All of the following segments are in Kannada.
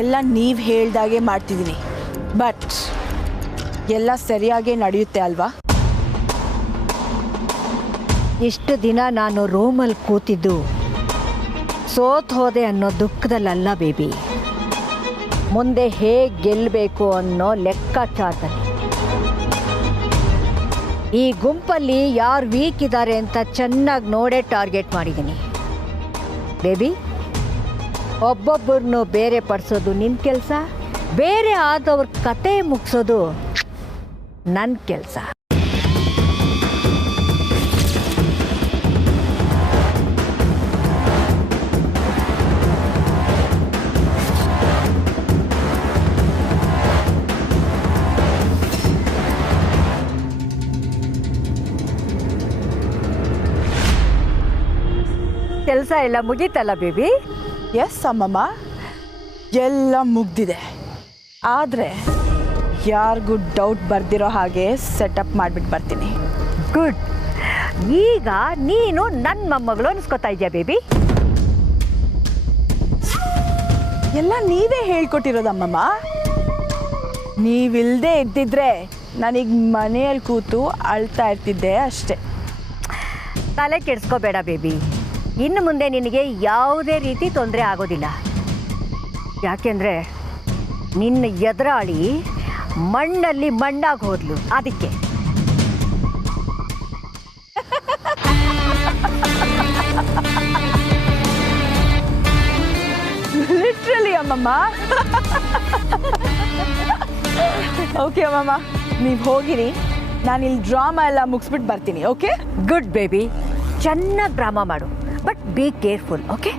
ಎಲ್ಲ ನೀವು ಹೇಳ್ದಾಗೆ ಮಾಡ್ತಿದ್ದೀನಿ, ಬಟ್ ಎಲ್ಲ ಸರಿಯಾಗೇ ನಡೆಯುತ್ತೆ ಅಲ್ವಾ? ಇಷ್ಟು ದಿನ ನಾನು ರೂಮಲ್ಲಿ ಕೂತಿದ್ದು ಸೋತ್ ಹೋದೆ ಅನ್ನೋ ದುಃಖದಲ್ಲ ಬೇಬಿ, ಮುಂದೆ ಹೇಗೆ ಗೆಲ್ಲಬೇಕು ಅನ್ನೋ ಲೆಕ್ಕಾಚಾರದಲ್ಲಿ. ಈ ಗುಂಪಲ್ಲಿ ಯಾರು ವೀಕ್ ಇದ್ದಾರೆ ಅಂತ ಚೆನ್ನಾಗಿ ನೋಡೇ ಟಾರ್ಗೆಟ್ ಮಾಡಿದ್ದೀನಿ ಬೇಬಿ. ಒಬ್ಬೊಬ್ಬರನ್ನು ಬೇರೆ ಪಡಿಸೋದು ನಿನ್ನ ಕೆಲಸ, ಬೇರೆ ಆದವ್ರ ಕತೆ ಮುಗಿಸೋದು ನನ್ನ ಕೆಲಸ. ಕೆಲಸ ಎಲ್ಲ ಮುಗೀತಲ್ಲ ಬೇಬಿ? ಎಸ್ ಅಮ್ಮಮ್ಮ, ಎಲ್ಲ ಮುಗ್ದಿದೆ. ಆದರೆ ಯಾರಿಗೂ ಡೌಟ್ ಬರ್ದಿರೋ ಹಾಗೆ ಸೆಟಪ್ ಮಾಡಿಬಿಟ್ಟು ಬರ್ತೀನಿ. ಗುಡ್. ಈಗ ನೀನು ನನ್ನ ಮೊಮ್ಮಗಳು ಅನ್ಸ್ಕೊತಾ ಇದೆಯಾ ಬೇಬಿ? ಎಲ್ಲ ನೀವೇ ಹೇಳ್ಕೊಟ್ಟಿರೋದಮ್ಮಮ್ಮ. ನೀವಿಲ್ಲದೆ ಇದ್ದಿದ್ರೆ ನನಗೆ ಮನೆಯಲ್ಲಿ ಕೂತು ಅಳ್ತಾ ಇರ್ತಿದ್ದೆ ಅಷ್ಟೆ. ತಲೆ ಕೆಡಿಸ್ಕೋಬೇಡ ಬೇಬಿ, ಇನ್ನು ಮುಂದೆ ನಿನಗೆ ಯಾವುದೇ ರೀತಿ ತೊಂದರೆ ಆಗೋದಿಲ್ಲ. ಯಾಕೆಂದರೆ ನಿನ್ನ ಎದುರಾಳಿ ಮಣ್ಣಲ್ಲಿ ಮಣ್ಣಾಗಿ ಹೋದ್ಲು, ಅದಕ್ಕೆ. ಲಿಟ್ರಲಿ ಅಮ್ಮಮ್ಮ. ಓಕೆ ಅಮ್ಮಮ್ಮ, ನೀವು ಹೋಗಿರಿ, ನಾನಿಲ್ಲಿ ಡ್ರಾಮಾ ಎಲ್ಲ ಮುಗಿಸ್ಬಿಟ್ಟು ಬರ್ತೀನಿ. ಓಕೆ? ಗುಡ್ ಬೇಬಿ, ಚೆನ್ನಾಗಿ ಡ್ರಾಮಾ ಮಾಡು, but be careful. Okay?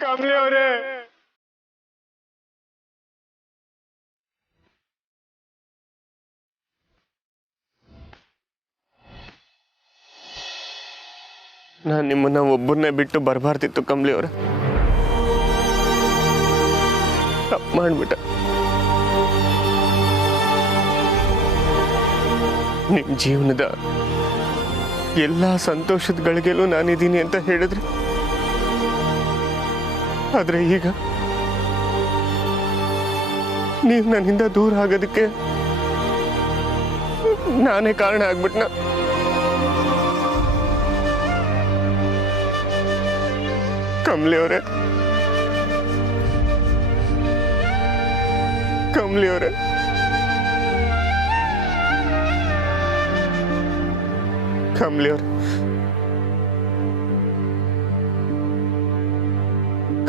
Kamali ಅವರೇ, ನಾನು ನಿಮ್ಮನ್ನ ಒಬ್ಬರನ್ನೇ ಬಿಟ್ಟು ಬರಬಾರ್ದಿತ್ತು ಕಮಲಿ ಅವರೇ. ತಪ್ಪು ಮಾಡ್ಬಿಟ್ಟೆ. ನಿಮ್ಮ ಜೀವನದ ಎಲ್ಲ ಸಂತೋಷದ ಗಳಿಗೆಲ್ಲೂ ನಾನಿದ್ದೀನಿ ಅಂತ ಹೇಳಿದ್ರೆ, ಆದ್ರೆ ಈಗ ನೀವು ನನ್ನಿಂದ ದೂರ ಆಗೋದಕ್ಕೆ ನಾನೇ ಕಾರಣ ಆಗ್ಬಿಟ್ನ. ಕಮಲಿ ಅವರೇ, ಕಮಲಿ ಅವರೇ, ಕಮಲಿ ಅವರೇ,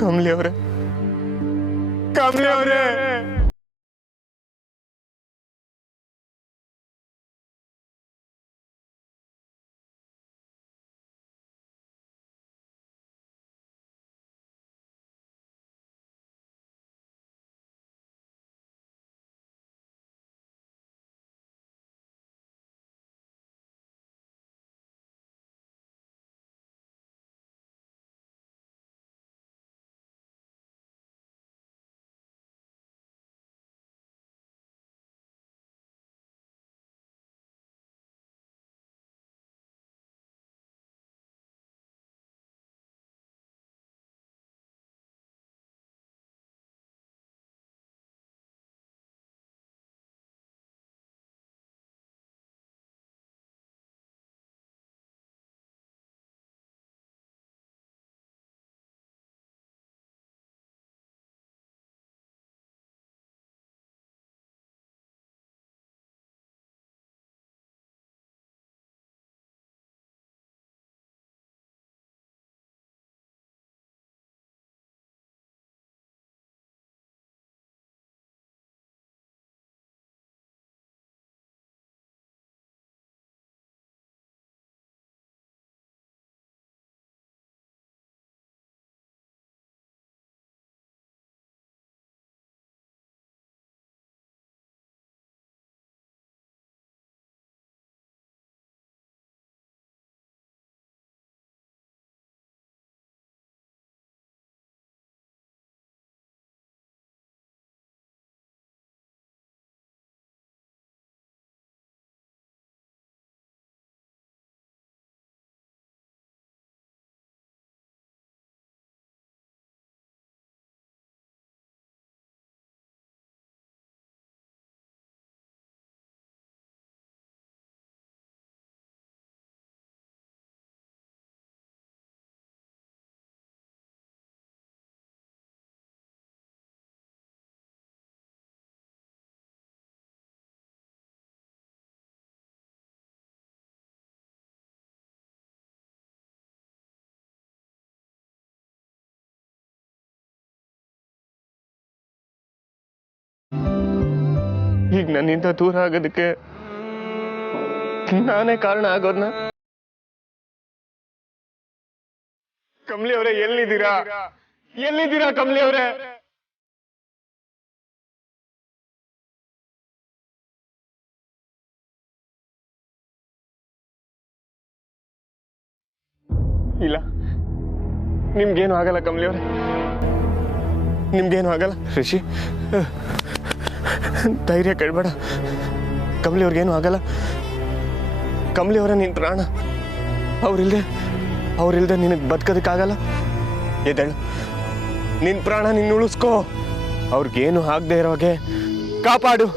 ಕಮಲಿ ಅವರೇ, ಕಮಲಿ ಅವರೇ. ಈಗ ನನ್ನಿಂದ ದೂರ ಆಗೋದಕ್ಕೆ ನಾನೇ ಕಾರಣ ಆಗೋದ್ನ. ಕಮಲಿ ಅವರೇ, ಎಲ್ಲಿದ್ದೀರಾ? ಎಲ್ಲಿದ್ದೀರಾ ಕಮಲಿ ಅವರೇ? ಇಲ್ಲ, ನಿಮ್ಗೇನು ಆಗಲ್ಲ ಕಮಲಿ ಅವರೇ, ನಿಮ್ಗೇನು ಆಗಲ್ಲ. ರಿಷಿ, ಧೈರ್ಯ ಕಳ್ಬೇಡ. ಕಮಲಿ ಅವ್ರಿಗೇನು ಆಗಲ್ಲ. ಕಮಲಿ ಅವರ ನಿನ್ ಪ್ರಾಣ. ಅವ್ರಿಲ್ದೆ ನಿನಗೆ ಬದುಕೋದಕ್ಕಾಗಲ್ಲ. ಎದ್ದೇಳು, ನಿನ್ ಪ್ರಾಣ ನಿನ್ನ ಉಳಿಸ್ಕೋ. ಅವ್ರಿಗೇನು ಆಗದೆ ಇರೋಗೆ ಕಾಪಾಡು.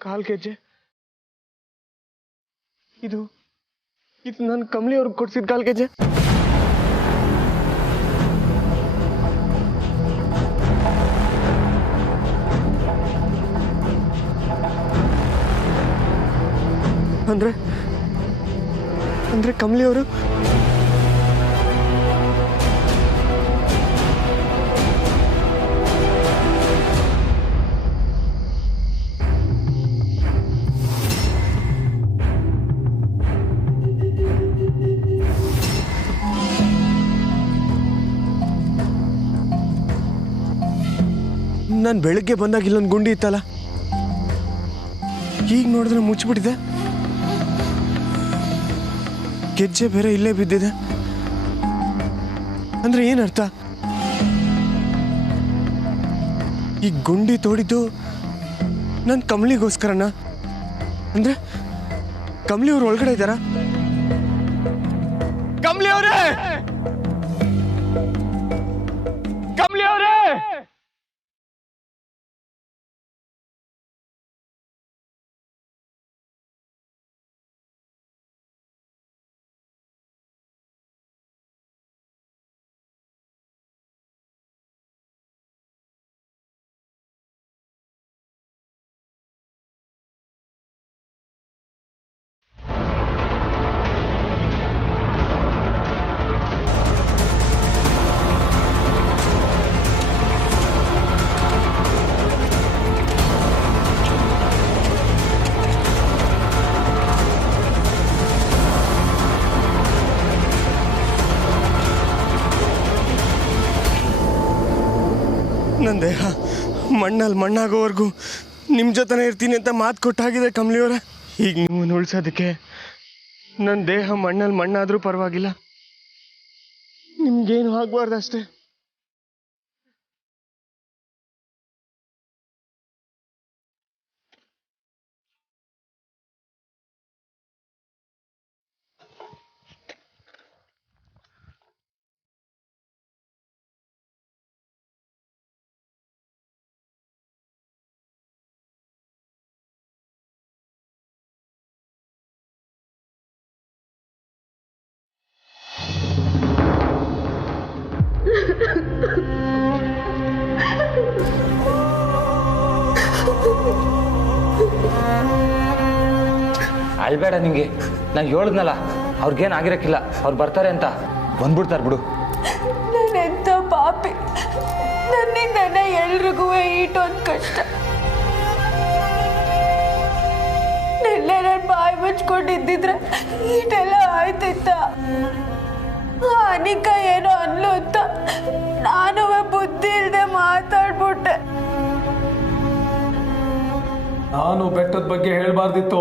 ಕಾಲ್ ಗೆಜ್ಜೆ ಇದು ನಾನು ಕಮಲಿ ಅವ್ರಿಗೆ ಕೊಡ್ಸಿದ ಕಾಲ್ ಗೆಜ್ಜೆ. ಅಂದ್ರೆ ಕಮಲಿ ಅವರು ನಾನು ಬೆಳಗ್ಗೆ ಬಂದಾಗ ಇಲ್ಲೊಂದು ಗುಂಡಿ ಇತ್ತಲ್ಲ, ಈಗ ನೋಡಿದ್ರೆ ಮುಚ್ಚಿಬಿಟ್ಟಿದೆ. ಗೆಜ್ಜೆ ಬೇರೆ ಇಲ್ಲೇ ಬಿದ್ದಿದೆ. ಅಂದ್ರೆ ಏನರ್ಥ? ಈ ಗುಂಡಿ ತೋಡಿದ್ದು ನನ್ನ ಕಮಲಿಗೋಸ್ಕರನ? ಅಂದ್ರೆ ಕಮಲಿ ಅವ್ರು ಒಳಗಡೆ ಇದ್ದಾರಾ? ಕಮಲಿ ಅವರೇ, ಕಮಲಿ ಅವರೇ! ನನ್ನ ದೇಹ ಮಣ್ಣಲ್ಲಿ ಮಣ್ಣಾಗೋವರೆಗೂ ನಿಮ್ಮ ಜೊತೆನೇ ಇರ್ತೀನಿ ಅಂತ ಮಾತು ಕೊಟ್ಟಾಗಿದೆ ಕಮಲಿಯವರ. ಈಗ ನಿಮ್ಮನ್ನು ಉಳಿಸೋದಕ್ಕೆ ನನ್ನ ದೇಹ ಮಣ್ಣಲ್ಲಿ ಮಣ್ಣಾದರೂ ಪರವಾಗಿಲ್ಲ, ನಿಮ್ಗೇನು ಆಗ್ಬಾರ್ದು ಅಷ್ಟೇ. ಅಳ್ಬೇಡ. ನಿಂಗೆ ನಾನು ಹೇಳಿದ್ನಲ್ಲ, ಅವ್ರಿಗೇನು ಆಗಿರಕ್ಕಿಲ್ಲ, ಅವ್ರು ಬರ್ತಾರೆ ಅಂತ. ಬಂದ್ಬಿಡ್ತಾರೆ ಬಿಡು. ನಾನೆಂಥ ಪಾಪಿ, ನನ್ನಿಂದನೇ ಎಲ್ರಿಗೂ ಈಟೊಂದು ಕಷ್ಟ. ನೆನ್ನೆ ನಾನು ಬಾಯಿ ಮುಚ್ಕೊಂಡಿದ್ದಿದ್ರೆ ಈಟೆಲ್ಲ ಆಯ್ತಿತ್ತ. ಅನಿಕ ಏನೋ ಅನ್ಲು ಅಂತ ನಾನು ಬುದ್ಧಿ ಇಲ್ಲದೆ ಮಾತಾಡ್ಬಿಟ್ಟೆ. ನಾನು ಬೆಟ್ಟದ ಬಗ್ಗೆ ಹೇಳ್ಬಾರ್ದಿತ್ತು.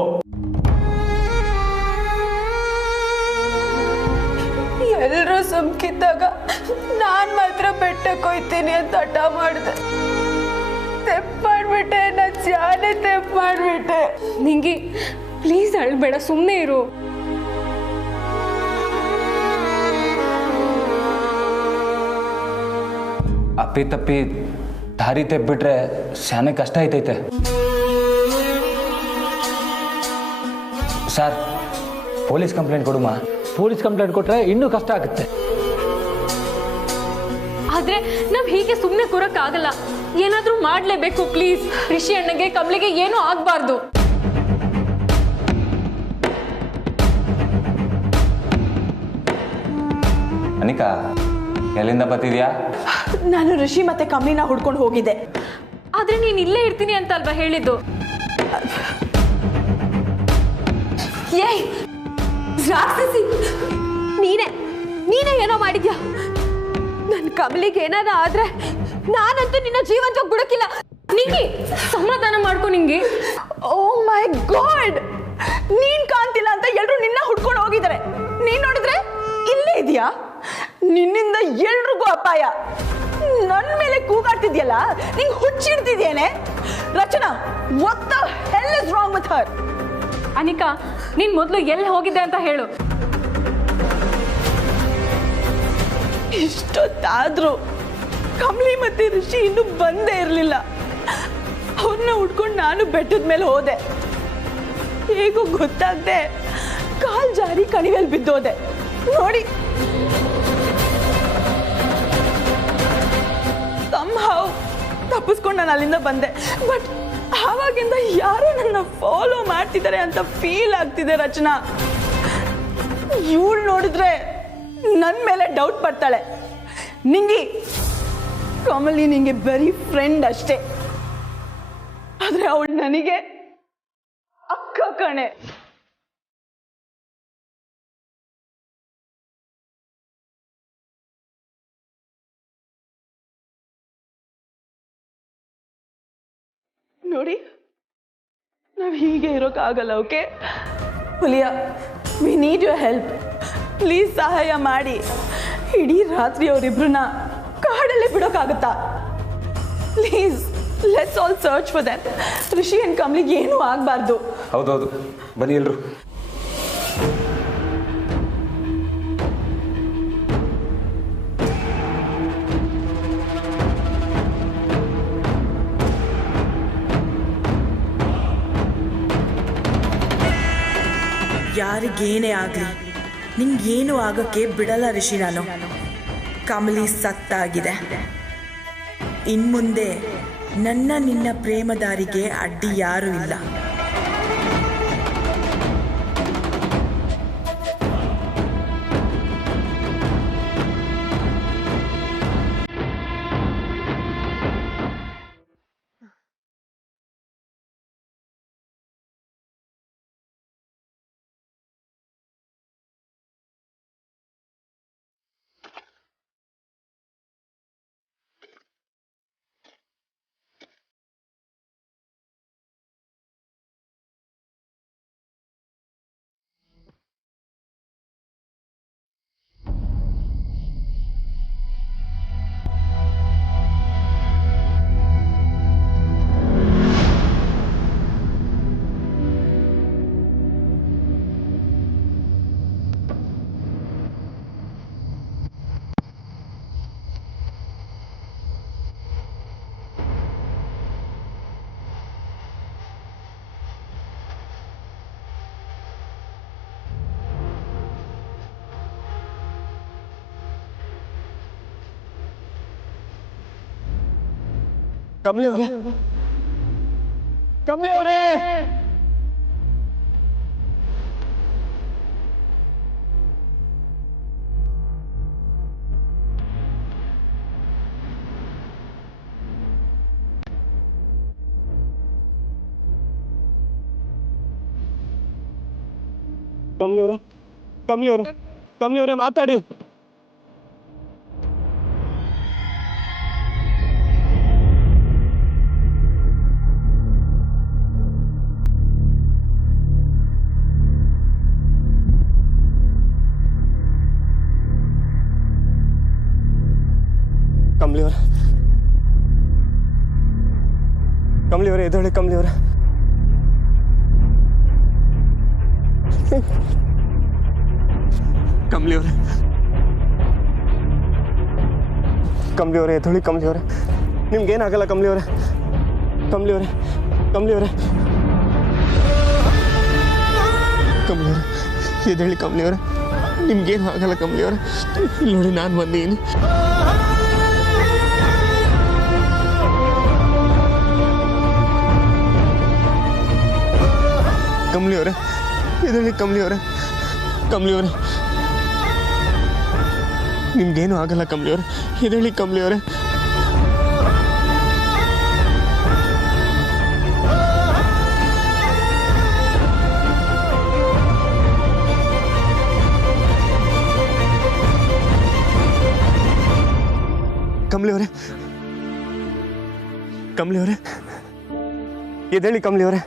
ಎಲ್ಲರೂ ಸುಮ್ಕಿದ್ದಾಗ ನಾನ್ ಮಾತ್ರ ಬೆಟ್ಟಕ್ಕೆ ಹೋಯ್ತೀನಿ ಅಂತ ಹಠ ಮಾಡಿದೆ. ತೆಪ್ಪು ಮಾಡ್ಬಿಟ್ಟೆ, ನಾನು ಜಾನೆ ತೆಪ್ಪು ಮಾಡ್ಬಿಟ್ಟೆ. ನಿಂಗೆ ಪ್ಲೀಸ್ ಅಳ್ಬೇಡ, ಸುಮ್ಮನೆ ಇರು. ಅಪ್ಪಿ ತಪ್ಪಿ ದಾರಿ ತೆಪ್ಪಿಟ್ರೆ ಶಾನೆ ಕಷ್ಟ ಐತೈತೆ. ಸರ್ ಪೊಲೀಸ್ ಕಂಪ್ಲೇಂಟ್ ಕೊಡುಮಾ? ಪೊಲೀಸ್ ಕಂಪ್ಲೇಂಟ್ ಕೊಟ್ರೆ ಇನ್ನೂ ಕಷ್ಟ ಆಗುತ್ತೆ. ಆದ್ರೆ ನಾವ್ ಹೀಗೆ ಸುಮ್ಮನೆ ಕೂರಕ್ಕಾಗಲ್ಲ, ಏನಾದ್ರೂ ಮಾಡ್ಲೇಬೇಕು. ಪ್ಲೀಸ್, ರಿಷಿ ಅಣ್ಣಗೆ ಕಮಲಿಗೆ ಏನೂ ಆಗ್ಬಾರ್ದು. ಅನಿಕಾ, ಎಲ್ಲಿಂದ ಬರ್ತಿದ್ಯಾ? ನಾನು ರಿಷಿ ಮತ್ತೆ ಕಮಲಿನ ಹುಡ್ಕೊಂಡು ಹೋಗಿದ್ದೆ. ಆದ್ರೆ ನೀನ್ ಇಲ್ಲೇ ಇರ್ತೀನಿ ಅಂತ ಅಲ್ವಾ ಹೇಳಿದ್ದು? ಏಯ್ ರಾಕ್ಷಸಿ, ನೀನೇ ಏನೋ ಮಾಡಿದ್ಯಾ. ನನ್ನ ಕಮಲಿಗೆ ಏನಾರ ಆದ್ರೆ ನಾನಂತೂ ನಿನ್ನ ಜೀವಂತವಾಗಿ ಬಿಡಕ್ಕಿಲ್ಲ. ನಿಂಗೆ ಸಮಾಧಾನ ಮಾಡ್ಕೊ. ನಿಂಗೆ ಓ ಮೈ ಗಾಡ್, ನೀನ್ ಕಾಣ್ತಿಲ್ಲ ಅಂತ ಎಲ್ರು ನಿನ್ನ ಹುಡ್ಕೊಂಡು ಹೋಗಿದ್ದಾರೆ. ನೀನ್ ನೋಡಿದ್ರೆ ಇಲ್ಲೇ ಇದೆಯಾ? ನಿನ್ನಿಂದ ಎಲ್ರಿಗೂ ಅಪಾಯ. ನನ್ನ ಮೇಲೆ ಕೂಗಾಡ್ತಿದ್ಯಲ್ಲ, ನಿಂಗೆ ಹುಚ್ಚಿಡ್ತಿದ್ಯೇನೆ? ರಚನಾ, what the hell is wrong with her? Anika, ನೀನ್ ಮೊದ್ಲು ಎಲ್ಲಿ ಹೋಗಿದ್ದೆ ಅಂತ ಹೇಳು. ಇಷ್ಟೊತ್ತಾದ್ರೂ ಕಮಲಿ ಮತ್ತೆ ರಿಷಿ ಇನ್ನೂ ಬಂದೇ ಇರಲಿಲ್ಲ. ಅವ್ರನ್ನ ಹುಡ್ಕೊಂಡು ನಾನು ಬೆಟ್ಟದ ಮೇಲೆ ಹೋದೆ. ಹೇಗೂ ಗೊತ್ತಾಗದೆ ಕಾಲ್ ಜಾರಿ ಕಣಿವೆಯಲ್ಲಿ ಬಿದ್ದೋದೆ. ನೋಡಿ, somehow ತಪ್ಪಿಸ್ಕೊಂಡು ನಾನು ಅಲ್ಲಿಂದ ಬಂದೆ. ಬಟ್ ಆವಾಗಿಂದ ಯಾರೋ ನನ್ನ ಫಾಲೋ ಮಾಡ್ತಿದ್ದಾರೆ ಅಂತ ಫೀಲ್ ಆಗ್ತಿದೆ. ರಚನಾ, ಇವಳು ನೋಡಿದ್ರೆ ನನ್ನ ಮೇಲೆ ಡೌಟ್ ಪಡ್ತಾಳೆ. ನಿಂಗೆ ಕಮಲಿ ನಿಂಗೆ ಬರೀ ಫ್ರೆಂಡ್ ಅಷ್ಟೇ, ಆದ್ರೆ ಅವಳು ನನಗೆ ಅಕ್ಕ ಕಣೆ. ನೋಡಿ, ನಾವು ಹೀಗೆ ಇರೋಕ್ಕಾಗಲ್ಲ. ಓಕೆ ಹುಲಿಯಾ, we need your help. Please ಸಹಾಯ ಮಾಡಿ. ಇಡೀ ರಾತ್ರಿ ಅವರಿಬ್ರನ್ನ ಕಾಡಲ್ಲೇ ಬಿಡೋಕ್ಕಾಗುತ್ತಾ? Please, let's all search for them. Rishi and ಕಮಲಿಗೆ ಏನೂ ಆಗಬಾರ್ದು. ಹೌದೌದು, ಬನ್ನಿ ಎಲ್ರು. ಯಾರಿಗೇನೇ ಆಗಲಿ ನಿಂಗೇನು ಆಗೋಕ್ಕೆ ಬಿಡಲ್ಲ ರಿಷಿ. ನಾನು ಕಮಲಿ ಸತ್ತಾಗಿದೆ. ಇನ್ಮುಂದೆ ನಿನ್ನ ಪ್ರೇಮದಾರಿಗೆ ಅಡ್ಡಿ ಯಾರೂ ಇಲ್ಲ. ಕಮಲಿ ಅವರೇ, ಕಮಲಿ ಅವರೇ, ಕಮಲಿ ಅವರೇ, ಕಮಲಿ ಅವರೇ, ಕಮಲಿ ಅವರೇ ಮಾತಾಡಿ. ಕಮಲಿ ಅವರೇ, ಕಮಲಿ ಅವರೇ ಎದ್ದೇಳಿ. ಕಮಲಿ ಅವರೇ, ಕಮಲಿ ಅವರೇ, ಕಮಲಿ ಅವರೇ ಎದ್ದೇಳಿ. ಕಮಲಿ ಅವರೇ, ನಿಮ್ಗೇನಾಗಲ್ಲ. ಕಮಲಿ ಅವರೇ, ಕಮಲಿ ಅವರೇ, ಕಮಲಿ ಅವರೇ, ಎದ್ದೇಳಿ ಕಮಲಿ ಅವರೇ, ನಿಮ್ಗೇನು ಆಗಲ್ಲ ಕಮಲಿ ಅವರೇ. ಇಲ್ಲಿ ನೋಡಿ ನಾನು ಬಂದೀನಿ. ಕಮಲಿ ಅವರೇ ಎದ್ದೇಳಿ ಕಮಲಿ ಅವರೇ, ಕಮಲಿ ಅವರೇ ನಿಮ್ಗೇನು ಆಗಲ್ಲ ಕಮಲಿ ಅವರೇ, ಎದ್ದೇಳಿ ಕಮಲಿ ಅವರೇ. ಕಮಲಿ ಅವರೇ, ಕಮಲಿ ಅವರೇ ಎದ್ದೇಳಿ ಕಮಲಿ ಅವರೇ,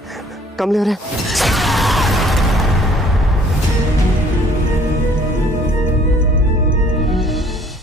ಕಮಲಿ ಅವರೇ.